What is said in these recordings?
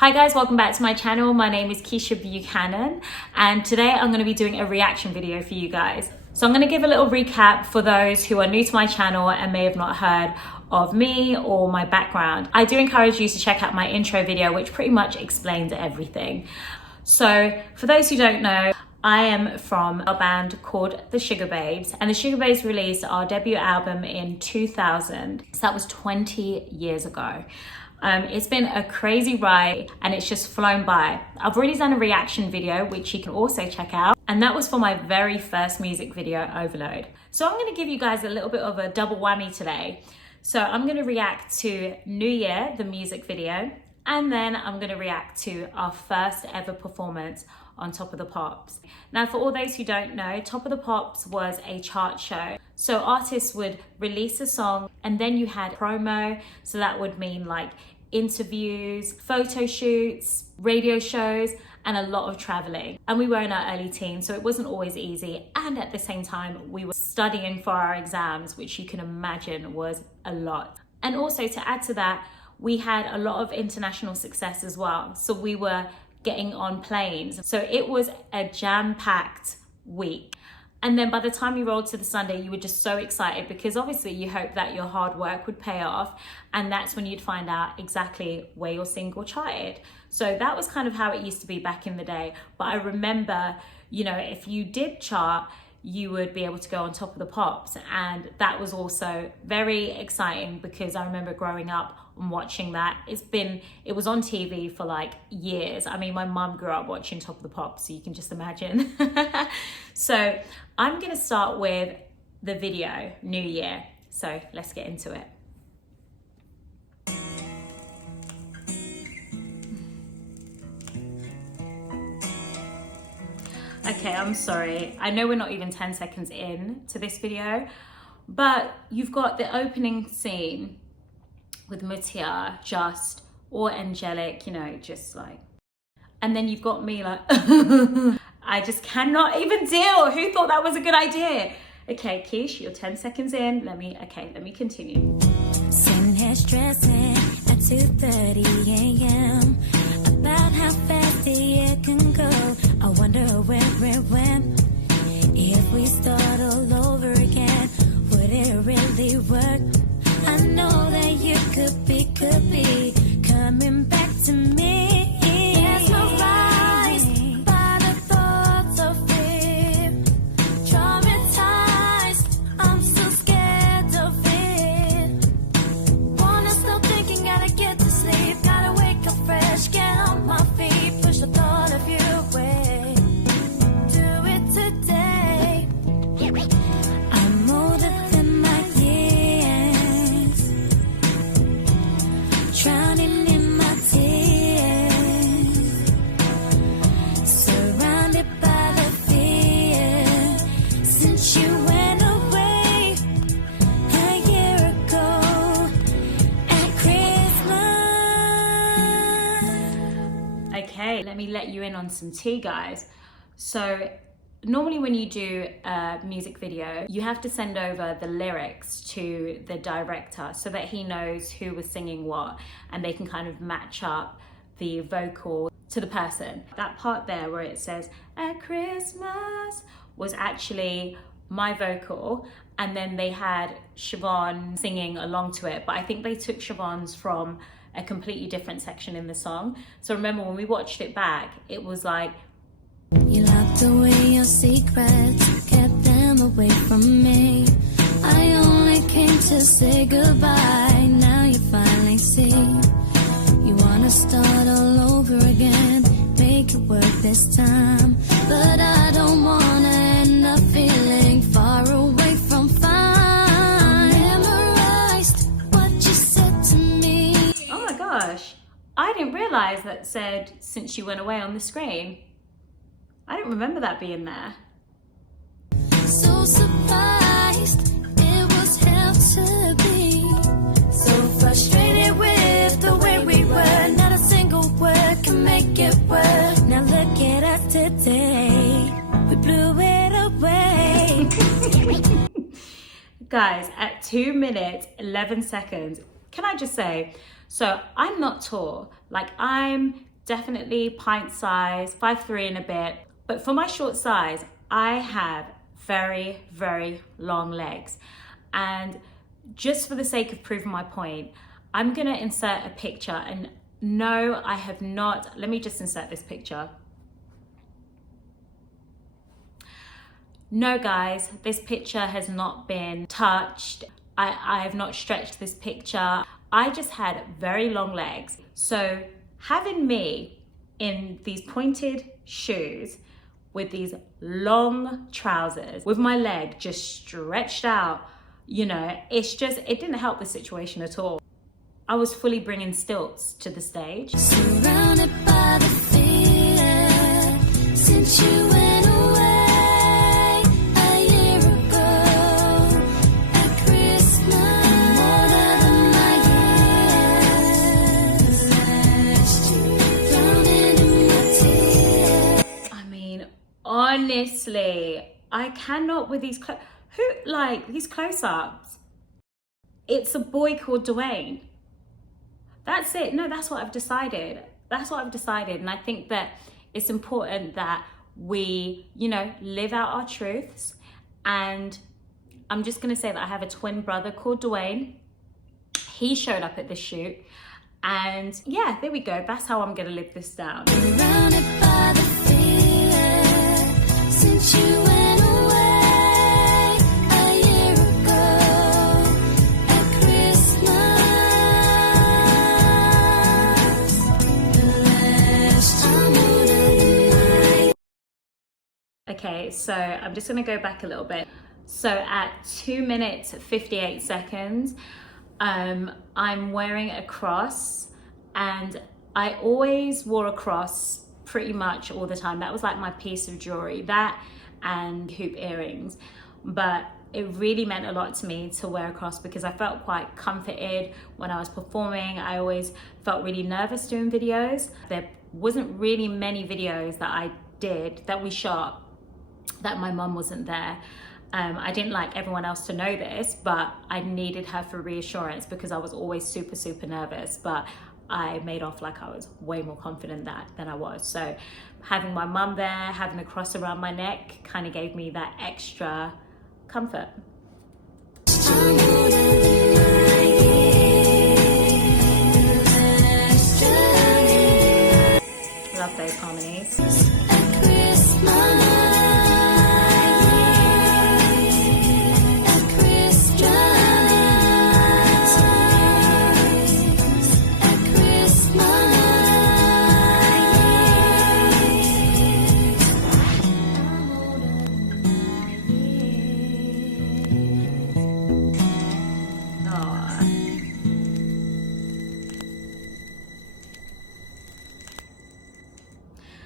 Hi guys, welcome back to my channel. My name is Keisha Buchanan and today I'm going to be doing a reaction video for you guys. So I'm going to give a little recap for those who are new to my channel and may have not heard of me or my background. I do encourage you to check out my intro video, which pretty much explains everything. So for those who don't know, I am from a band called the Sugababes, and the Sugababes released our debut album in 2000. So that was 20 years ago. It's been a crazy ride and it's just flown by. I've already done a reaction video, which you can also check out. And that was for my very first music video, Overload. So I'm gonna give you guys a little bit of a double whammy today. So I'm gonna react to New Year, the music video, and then I'm gonna react to our first ever performance on Top of the Pops. Now, for all those who don't know, Top of the Pops was a chart show. So artists would release a song and then you had promo. So that would mean like interviews, photo shoots, radio shows, and a lot of traveling. And we were in our early teens, so it wasn't always easy. And at the same time, we were studying for our exams, which you can imagine was a lot. And also to add to that, we had a lot of international success as well. So we were getting on planes. So it was a jam-packed week. And then by the time you rolled to the Sunday, you were just so excited because obviously you hoped that your hard work would pay off. And that's when you'd find out exactly where your single charted. So that was kind of how it used to be back in the day. But I remember, you know, if you did chart, you would be able to go on Top of the Pops. And that was also very exciting because I remember growing up and watching that. It was on TV for like years. I mean, my mum grew up watching Top of the Pops, so you can just imagine. So I'm gonna start with the video, New Year. So let's get into it. Okay, I'm sorry. I know we're not even 10 seconds in to this video, but you've got the opening scene with Mutia, just all angelic, you know, just like, and then you've got me like, I just cannot even deal. Who thought that was a good idea? Okay, Keish, you're 10 seconds in. Let me continue. Sitting here stressing at 2:30 a.m. about how fast the year can go. I wonder where it went. If we start all over again, would it really work? I know that you could be coming back to me. Mesmerized by the thoughts of fear, traumatized, I'm so scared of it. Wanna stop thinking, gotta get to sleep, gotta wake up fresh, get on my feet, push the thought of you away. Do it today. I'm older than my years, drowning in my tears, surrounded by the fear. Since you went away a year ago at Christmas. Okay, let me let you in on some tea, guys. So normally when you do a music video, you have to send over the lyrics to the director so that he knows who was singing what and they can kind of match up the vocal to the person. That part there where it says, at Christmas, was actually my vocal, and then they had Siobhan singing along to it, but I think they took Siobhan's from a completely different section in the song. So remember when we watched it back, it was like, you locked away your secrets, kept them away from me. I only came to say goodbye. Now you finally see. You wanna start all over again, make it work this time. But I don't wanna end up feeling far away from fine. Memorized what you said to me. oh my gosh, I didn't realize that said since you went away on the screen. I didn't remember that being there. So surprised, it was hell to be. So frustrated with the way we were. Not a single word can make it work. Now look at us today, we blew it away. Guys, at 2 minutes, 11 seconds, can I just say, So I'm not tall. Like, I'm definitely pint size, 5'3" and a bit. But for my short size, I have very, very long legs. And just for the sake of proving my point, I'm gonna insert a picture, and no, I have not. Let me just insert this picture. No guys, this picture has not been touched. I have not stretched this picture. I just had very long legs. So having me in these pointed shoes with these long trousers, with my leg just stretched out, you know, it didn't help the situation at all. I was fully bringing stilts to the stage. Surrounded by the fear since you went away a year ago at Christmas. More than my years, drowning in my tears. I mean, honestly, I cannot with these these close-ups. It's a boy called Dwayne. That's it. No, that's what I've decided. That's what I've decided. And I think that it's important that we, you know, live out our truths. And I'm just going to say that I have a twin brother called Dwayne. He showed up at the shoot. And yeah, there we go. That's how I'm going to live this down. Surrounded by the fear since you went away a year ago at Christmas. Okay, so I'm just gonna go back a little bit. So at 2 minutes 58 seconds, I'm wearing a cross, and I always wore a cross pretty much all the time. That was like my piece of jewelry, that and hoop earrings. But it really meant a lot to me to wear a cross because I felt quite comforted when I was performing. I always felt really nervous doing videos. There wasn't really many videos that I did that we shot that my mum wasn't there. I didn't like everyone else to know this, but I needed her for reassurance because I was always super, super nervous. But I made off like I was way more confident than I was. So having my mum there, having a cross around my neck kind of gave me that extra comfort. Love those harmonies.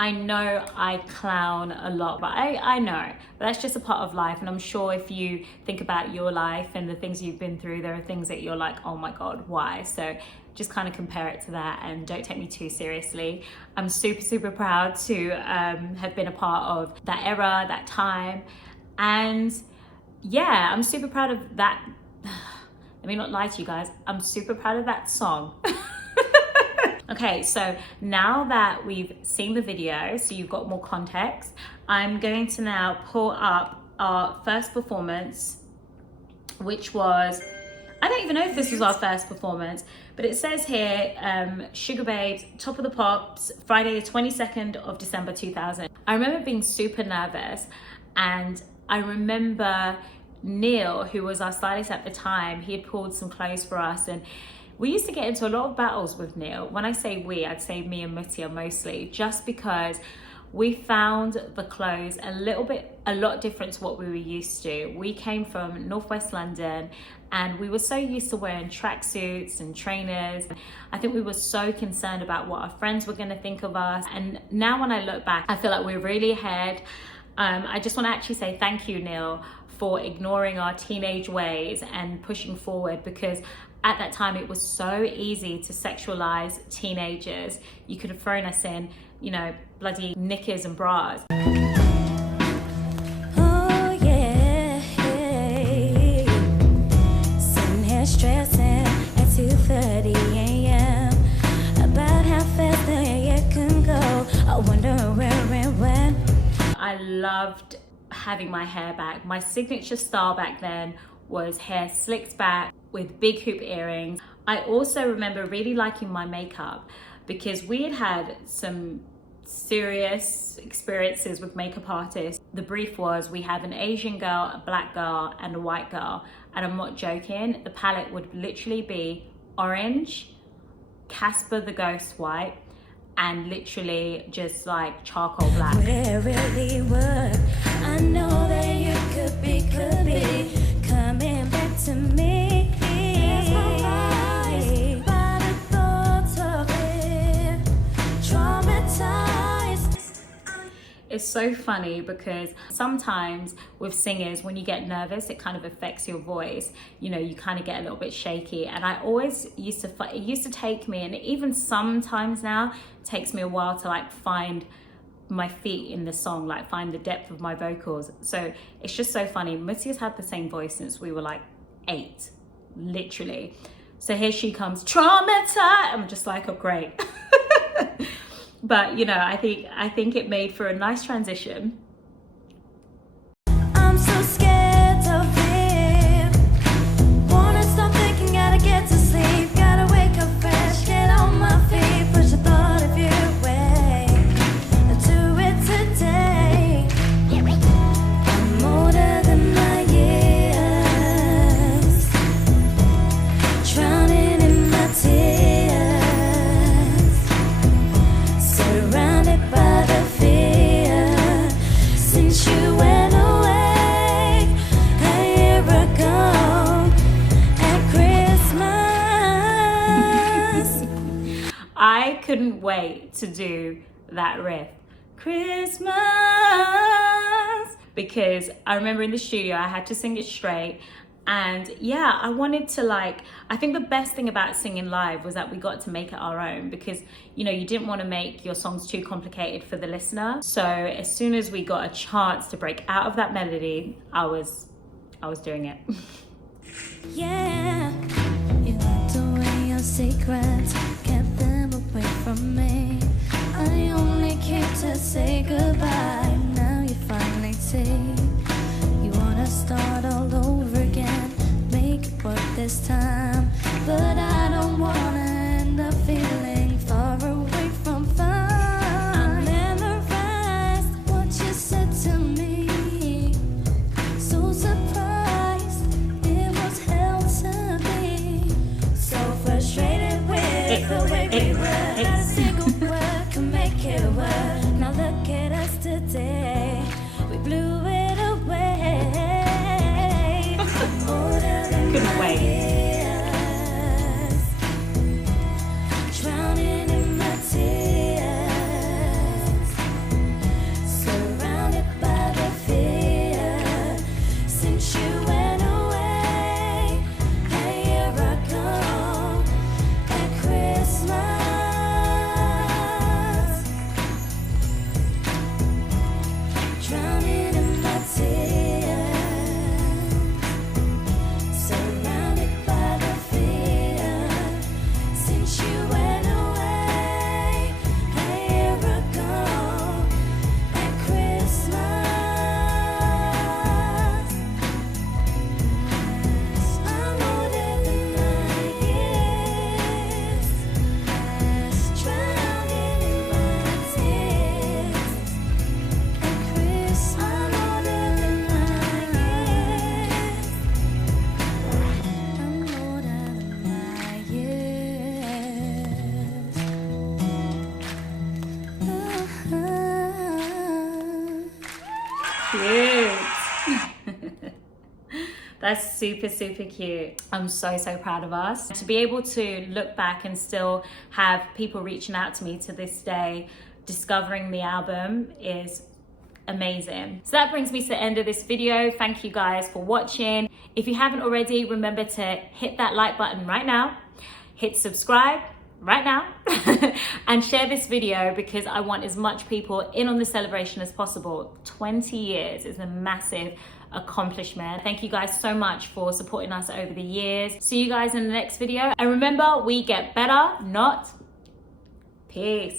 I know I clown a lot, but I know, but that's just a part of life. And I'm sure if you think about your life and the things you've been through, there are things that you're like, oh my God, why? So just kind of compare it to that and don't take me too seriously. I'm super, super proud to have been a part of that era, that time. And yeah, I'm super proud of that. Let me not lie to you guys. I'm super proud of that song. Okay, so now that we've seen the video, so you've got more context, I'm going to now pull up our first performance, which was, I don't even know if this was our first performance, but it says here, Sugababes, Top of the Pops, Friday the 22nd of December 2000. I remember being super nervous, and I remember Neil, who was our stylist at the time, he had pulled some clothes for us, and we used to get into a lot of battles with Neil. When I say we, I'd say me and Mutia mostly, just because we found the clothes a lot different to what we were used to. We came from Northwest London and we were so used to wearing tracksuits and trainers. I think we were so concerned about what our friends were gonna think of us. And now when I look back, I feel like we're really ahead. I just wanna actually say thank you, Neil, for ignoring our teenage ways and pushing forward, because at that time it was so easy to sexualize teenagers. You could have thrown us in, you know, bloody knickers and bras. Oh yeah, sitting here stressing at 2:30 a.m. loved having my hair back. My signature style back then was hair slicked back with big hoop earrings. I also remember really liking my makeup because we had had some serious experiences with makeup artists. The brief was we have an Asian girl, a black girl, and a white girl. And I'm not joking, the palette would literally be orange, Casper the Ghost white, and literally just like charcoal black. Where really would I know that you could be coming back to me? By the thoughts of it, traumatized. It's so funny because sometimes with singers, when you get nervous, it kind of affects your voice. You know, you kind of get a little bit shaky. And I always it used to take me, and even sometimes now, it takes me a while to like find my feet in the song, like find the depth of my vocals. So it's just so funny. Mutti has had the same voice since we were like 8, literally. So here she comes, traumatized. I'm just like, oh great. But you know, I think it made for a nice transition. I'm so scared of it. Wanna stop thinking, gotta get to sleep. Gotta wake up fresh, get on my feet. Push the thought of you away. Do it today. I'm older than my years, drowning in my tears, surrounded by the fear. Since you went away a year ago at Christmas. I couldn't wait to do that riff, Christmas, because I remember in the studio I had to sing it straight. And yeah, I wanted to like, I think the best thing about singing live was that we got to make it our own, because you know, you didn't want to make your songs too complicated for the listener. So as soon as we got a chance to break out of that melody, I was doing it. Yeah, you locked away your secrets, kept them away from me. I only came to say goodbye. Now you finally see. You wanna start all over again, make it work this time. But I don't wanna end up feeling far away from fun. I memorized what you said to me. So surprised it was hell to be. So frustrated with the way we were. Not a single word can make it work. Now look at us today. We blew it away. Couldn't wait. Years, drowning in my tears, surrounded by the fear. Since you went away a year ago at Christmas, drowning in my tears, surrounded by the fear. Since you went away a year ago at Christmas, I'm older than my years, drowning in my tears. At Christmas, I'm older than my years. I'm older than my years. Cute. That's super, super cute. I'm so, so proud of us. To be able to look back and still have people reaching out to me to this day, discovering the album is amazing. So that brings me to the end of this video. Thank you guys for watching. If you haven't already, remember to hit that like button right now, hit subscribe right now, and share this video because I want as much people in on the celebration as possible. 20 years is a massive accomplishment. Thank you guys so much for supporting us over the years. See you guys in the next video. And remember, we get better, not peace.